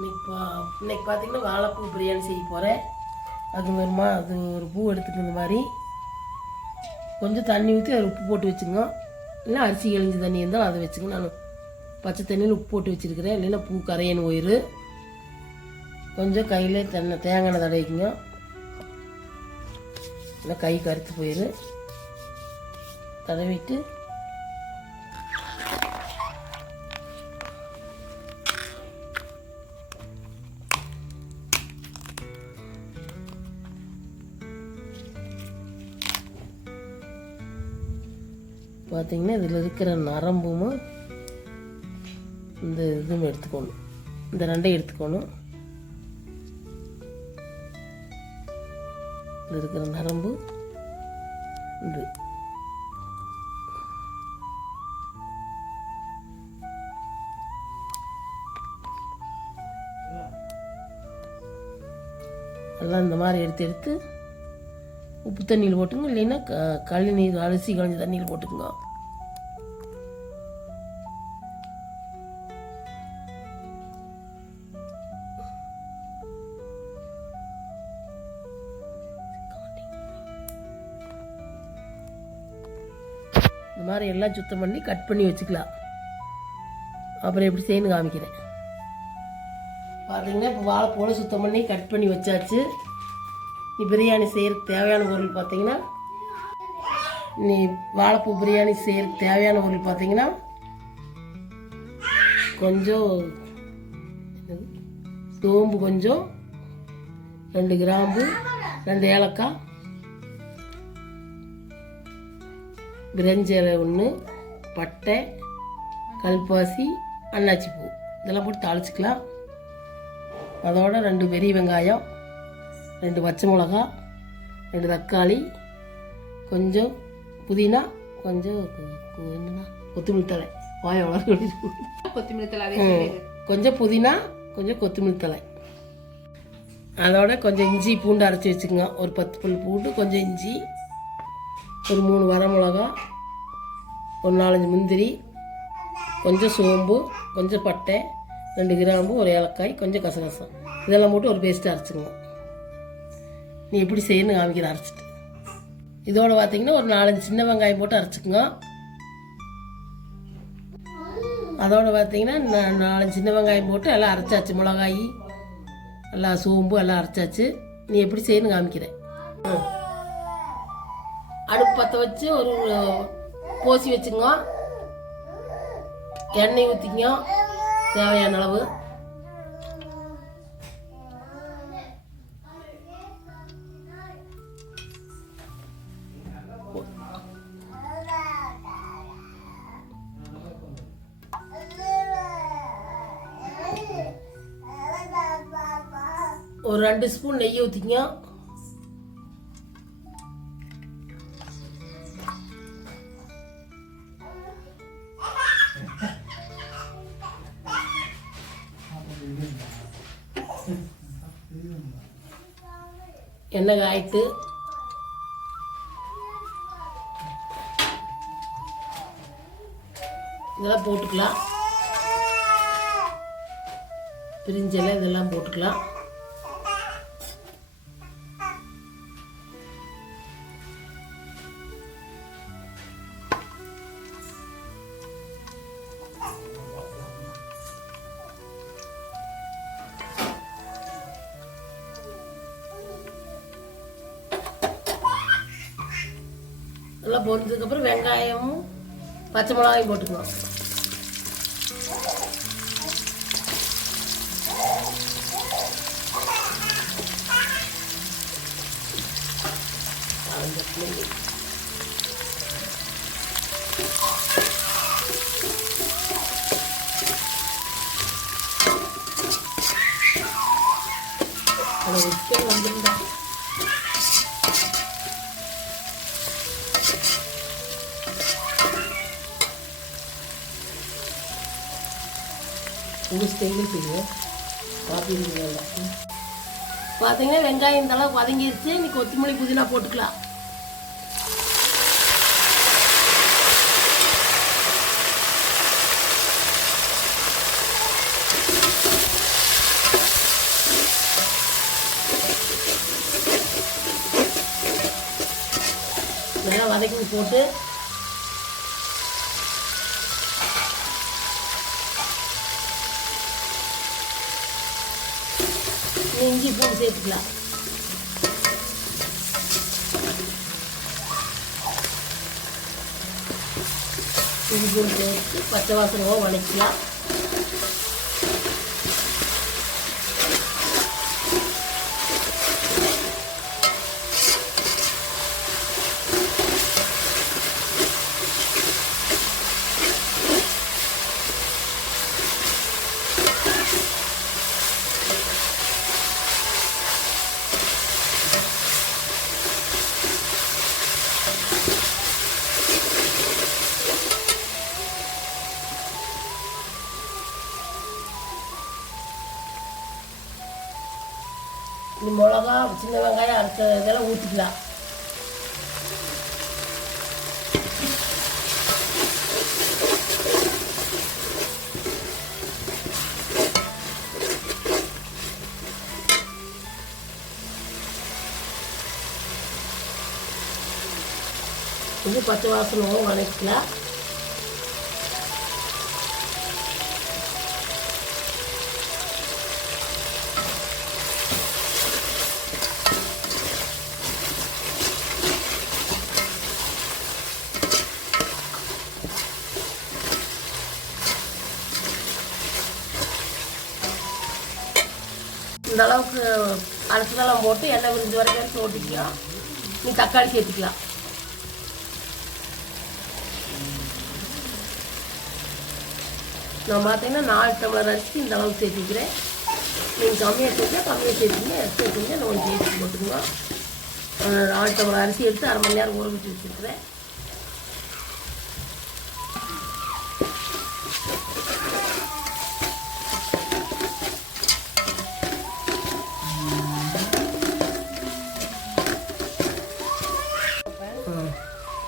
இன்னைக்கு பார்த்தீங்கன்னா வாழைப்பூ பிரியாணி செய்ய போகிறேன். அது ஒரு பூ எடுத்துகிட்டு இந்த மாதிரி கொஞ்சம் தண்ணி ஊற்றி அதில் உப்பு போட்டு வச்சுங்க. இல்லைன்னா அரிசி கழிஞ்ச தண்ணி இருந்தாலும் அதை வச்சுங்க. நான் பச்சை தண்ணியில் உப்பு போட்டு வச்சுருக்கிறேன். இல்லைன்னா பூ கரையன்னு போயிரு. கொஞ்சம் கையில் தேங்காய் எண்ணெய் தடவிக்குங்க. இல்லை கை கருத்து போயிரு. தடவிட்டு பார்த்தீங்கன்னா இதில் இருக்கிற நரம்பும் இந்த இதுவும் எடுத்துக்கணும். இந்த ரெண்டையும் எடுத்துக்கணும். இதில் இருக்கிற நரம்பு இது எல்லாம் இந்த மாதிரி எடுத்து உப்பு தண்ணியில் போட்டுங்க. இல்லைன்னா களி நீர் அரிசி கழிஞ்ச தண்ணியில் போட்டுக்குங்க. இந்த மாதிரி எல்லாம் சுத்தம் பண்ணி கட் பண்ணி வச்சுக்கலாம். அப்புறம் எப்படி செய்யணும்னு காமிக்கிறேன். பார்த்தீங்கன்னா இப்போ வாழைப்பூவை சுத்தம் பண்ணி கட் பண்ணி வச்சாச்சு. நீ பிரியாணி செய்கிறதுக்கு தேவையான பொருள் பார்த்தீங்கன்னா, நீ வாழைப்பூ பிரியாணி செய்கிறதுக்கு தேவையான பொருள் பார்த்தீங்கன்னா, கொஞ்சம் சோம்பு, கொஞ்சம் 2 கிராம்பு, 2 ஏலக்காய், பிரிஞ்சி இலை 1, பட்டை, கல்பாசி, அன்னாச்சி பூ இதெல்லாம் போட்டு தாளிச்சிக்கலாம். அதோட 2 பெரிய வெங்காயம், 2 பச்சை மிளகா, 2 தக்காளி, கொஞ்சம் புதினா, கொஞ்சம் கொத்தமல்லி தழை. வாய வளர்ந்து கொத்தமல்லி தழை, கொஞ்சம் புதினா, கொஞ்சம் கொத்தமல்லி தழை. அதோட கொஞ்சம் இஞ்சி பூண்டு அரைச்சி வச்சுக்கோங்க. ஒரு 10 பல் பூண்டு, கொஞ்சம் இஞ்சி, ஒரு 3 வரமிளகா, ஒரு 4-5 முந்திரி, கொஞ்சம் சோம்பு, கொஞ்சம் பட்டை, 2 கிராம்பு, ஒரு ஏலக்காய், கொஞ்சம் கசகசம் இதெல்லாம் போட்டு ஒரு பேஸ்ட்டு அரைச்சிக்கோங்க. நீ எப்படி செய்யணும்னு காமிக்கிற அரைச்சிட்டு. இதோட பார்த்தீங்கன்னா ஒரு 4-5 சின்ன வெங்காயம் போட்டு அரைச்சிக்கோங்க. அதோட பார்த்தீங்கன்னா 4-5 சின்ன வெங்காயம் போட்டு எல்லாம் அரைச்சாச்சு. மிளகாய் எல்லாம் சோம்பு எல்லாம் அரைச்சாச்சு. நீ எப்படி செய்யணும்னு காமிக்கிறேன். அடுப்பு பற்ற வச்சு ஒரு போசி வச்சுங்க. எண்ணெய் ஊற்றிங்க தேவையான அளவு. ஒரு 2 ஸ்பூன் நெய் ஊற்றிங்க. எண்ணெய் காய்ட்டு இதெல்லாம் போட்டுக்கலாம். பிரிஞ்செல்லாம் இதெல்லாம் போட்டுக்கலாம். எல்லாம் போட்டதுக்கப்புறம் வெங்காயமும் பச்சை மிளகாயும் போட்டுக்கலாம். வந்துருந்தா உங்கள் ஸ்டைலும் செய்வோம். பார்த்தீங்கன்னா வெங்காயம் இந்த அளவுக்கு வதங்கிடுச்சு. இன்னைக்கு கொத்தமல்லி புதினா போட்டுக்கலாம். வதக்கி போட்டு இஞ்சி பூண்டு சேர்த்துக்கலாம். இஞ்சி பூண்டு சேர்த்து பச்சை வாசனை வதக்கலாம். இந்த மிளகா சின்ன வெங்காயம் அரைச்ச இதெல்லாம் ஊற்றிக்கலாம். இது பச்சை வாசனை வதக்கிக்கலாம். இந்த அளவுக்கு அரைச்சதெல்லாம் போட்டு எண்ணெய் விரிஞ்சு வரைக்கும் எடுத்து ஓட்டிக்கலாம். நீ தக்காளி சேர்த்துக்கலாம். நான் பார்த்தீங்கன்னா 4 டம்ளர் அரிசி இந்த அளவுக்கு சேர்த்துக்கிறேன். நீங்கள் கம்மியாக சேர்த்தா கம்மியாக சேர்த்துங்க, எடுத்து வச்சுங்க. நான் கொஞ்சம் சேர்த்து போட்டுக்குவோம். 4 டம்ளர் அரிசி எடுத்து அரை மணி நேரம் ஊற வச்சு வச்சுருக்கிறேன்.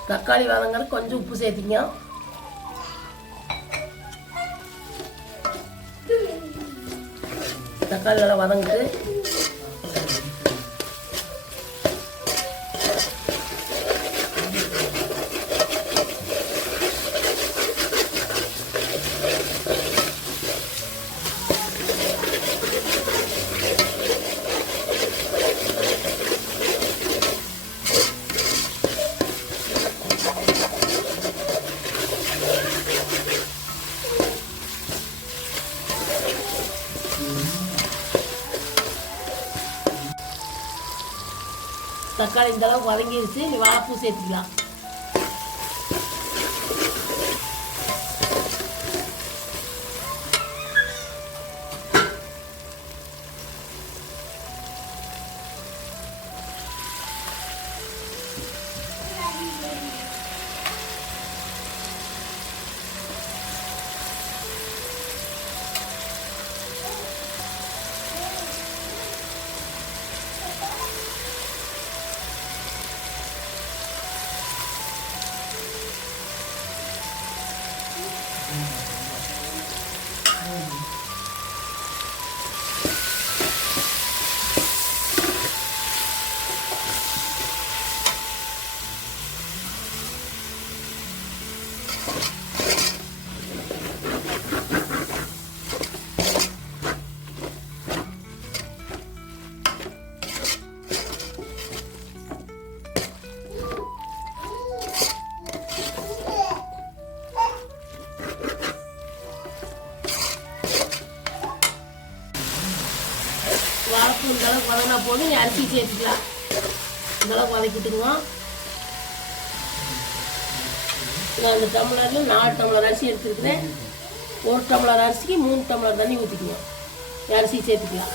தக்காளி வதங்கிறது கொஞ்சம் உப்பு சேர்த்திங்க. தக்காளி நல்லா வதங்குது. தக்காளி இந்த அளவுக்கு வதங்கிருச்சு. நீ வாழைப்பூ சேர்த்துக்கலாம். வாழைப்பூ இந்த அளவுக்கு வதங்கினா போதும். நீ அரிசி சேர்த்துக்கலாம். இந்த அளவுக்கு வதக்கிட்டுங்க. நான் இந்த டம்ளரில் 4 டம்ளர் அரிசி எடுத்துருக்குறேன். 1 டம்ளர் அரிசிக்கு 3 டம்ளர் தண்ணி ஊற்றிக்குவோம். அரிசி சேர்த்துக்கலாம்.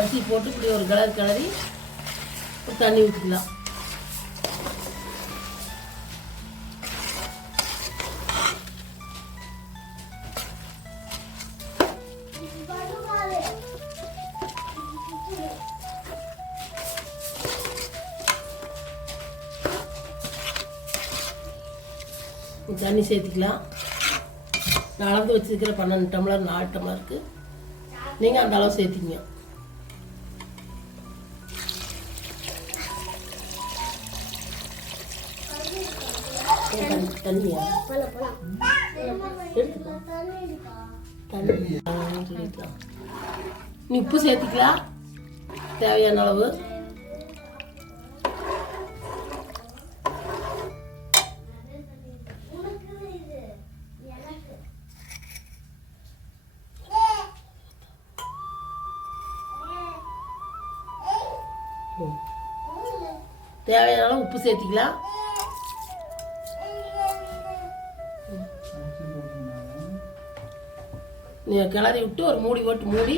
அரிசி போட்டு இப்படி ஒரு கலர் கிளறி தண்ணி ஊற்றிக்கலாம். தண்ணி சேர்த்திக்கலாம். நான் அளந்து வச்சுருக்கிற 12 டம்ளர் 4 டம்ளருக்கு நீங்கள் அந்த அளவு சேர்த்திங்க. தண்ணியா சொல்லிக்கலாம். நீ உப்பு சேர்த்திக்கலாம் தேவையான அளவு. தேவையான அளவு உப்பு சேர்த்திக்கலாம். நீங்கள் கிளறி விட்டு ஒரு மூடி போட்டு மூடி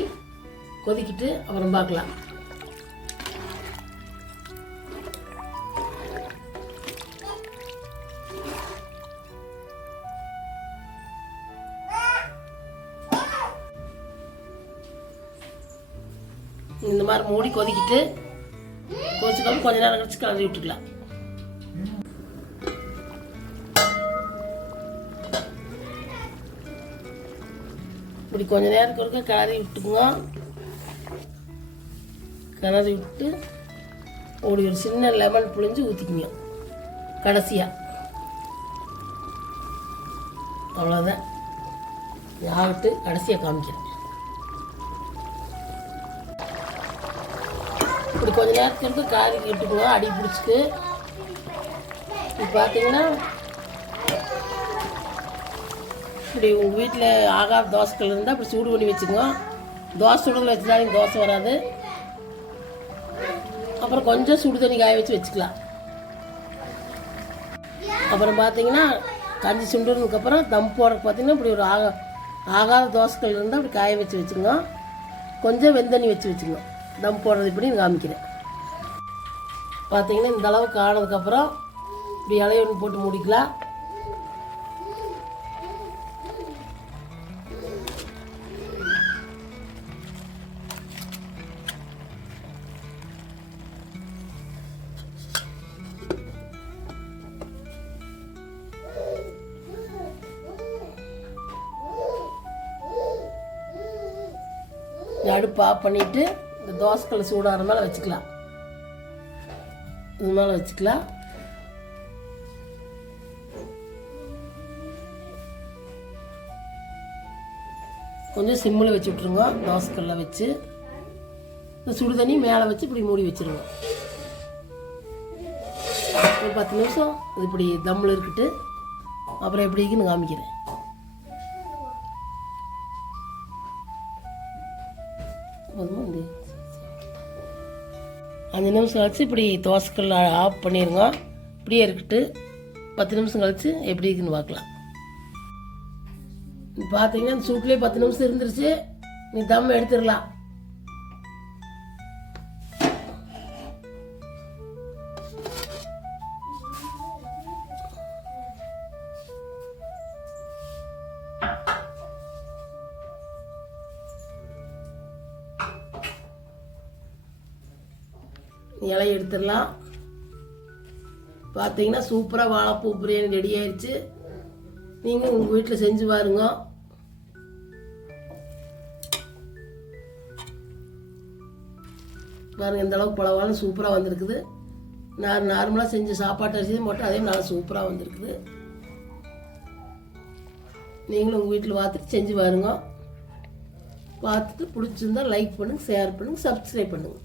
கொதிக்கிட்டு அப்புறம் பார்க்கலாம். இந்த மாதிரி மூடி கொதிக்கிட்டு கொதிச்சுக்காம கொஞ்ச நேரம் கழிச்சு கிளறி விட்டுக்கலாம். இப்படி கொஞ்ச நேரத்துக்கு ஒருக்க கிளறி விட்டுக்குங்க. கிளறி விட்டு ஒரு சின்ன லெமன் புழிஞ்சு ஊற்றிக்குங்க கடைசியாக. அவ்வளோதான். ஆகட்டு கடைசியாக காமிக்கிறேன். இப்படி கொஞ்ச நேரத்துக்கு காரி விட்டுக்குங்க அடி பிடிச்சிக்கு. இப்போ பார்த்தீங்கன்னா இப்படி உங்கள் வீட்டில் ஆகாத தோசைகள் இருந்தால் அப்படி சூடு பண்ணி வச்சுக்கோங்க. தோசை சுடல் வச்சுட்டாலும் தோசை வராது. அப்புறம் கொஞ்சம் சுடு தண்ணி காய வச்சு வச்சுக்கலாம். அப்புறம் பார்த்தீங்கன்னா கஞ்சி சுண்டுறதுக்கப்புறம் தம் போடுறதுக்கு பார்த்தீங்கன்னா இப்படி ஒரு ஆகாத தோசைகள் இருந்தால் அப்படி காய வச்சு வச்சுக்கோங்க. கொஞ்சம் வெந்தண்ணி வச்சு வச்சுக்கோங்க. தம் போடுறது இப்படின்னு காமிக்கிறேன். பார்த்தீங்கன்னா இந்த அளவுக்கு ஆனதுக்கப்புறம் இப்படி இலைய ஒன்று போட்டு மூடிக்கலாம். அடுப்பு ஆஃப் பண்ணிவிட்டு இந்த தோசைக்கல் சூடாகிற மேலே வச்சுக்கலாம். இது மேலே வச்சுக்கலாம். கொஞ்சம் சிம்மில் வச்சு விட்ருங்க. தோசைக்கல்ல வச்சு இந்த சுடு தண்ணி மேலே வச்சு இப்படி மூடி வச்சுருங்க. ஒரு 10 நிமிஷம் இது இப்படி தம்மில் இருக்கட்டு. அப்புறம் எப்படிக்குன்னு காமிக்கிறேன். வந்து 5 நிமிஷம் கழிச்சு இப்படி தோசைக்கல் ஆஃப் பண்ணிடுங்க. இப்படியே இருக்கட்டு. 10 நிமிஷம் கழிச்சு எப்படி இருக்குன்னு பார்க்கலாம். பார்த்தீங்கன்னா இந்த சூட்லேயே 10 நிமிஷம் இருந்துருச்சு. நீ தம் எடுத்துடலாம். இலையை எடுத்துடலாம். பார்த்தீங்கன்னா சூப்பராக வாழைப்பூ பிரியாணி ரெடி ஆயிடுச்சு. நீங்கள் உங்கள் வீட்டில் செஞ்சு பாருங்க. பாருங்கள் எந்த அளவுக்கு பழவாலும் சூப்பராக வந்திருக்குது. நான் நார்மலாக செஞ்ச சாப்பாட்டு அரிசி மட்டும் அதே நல்லா சூப்பராக வந்திருக்குது. நீங்களும் உங்கள் வீட்டில் பார்த்துட்டு செஞ்சு பாருங்க. பார்த்துட்டு பிடிச்சிருந்தா லைக் பண்ணுங்கள், ஷேர் பண்ணுங்கள், சப்ஸ்கிரைப் பண்ணுங்கள்.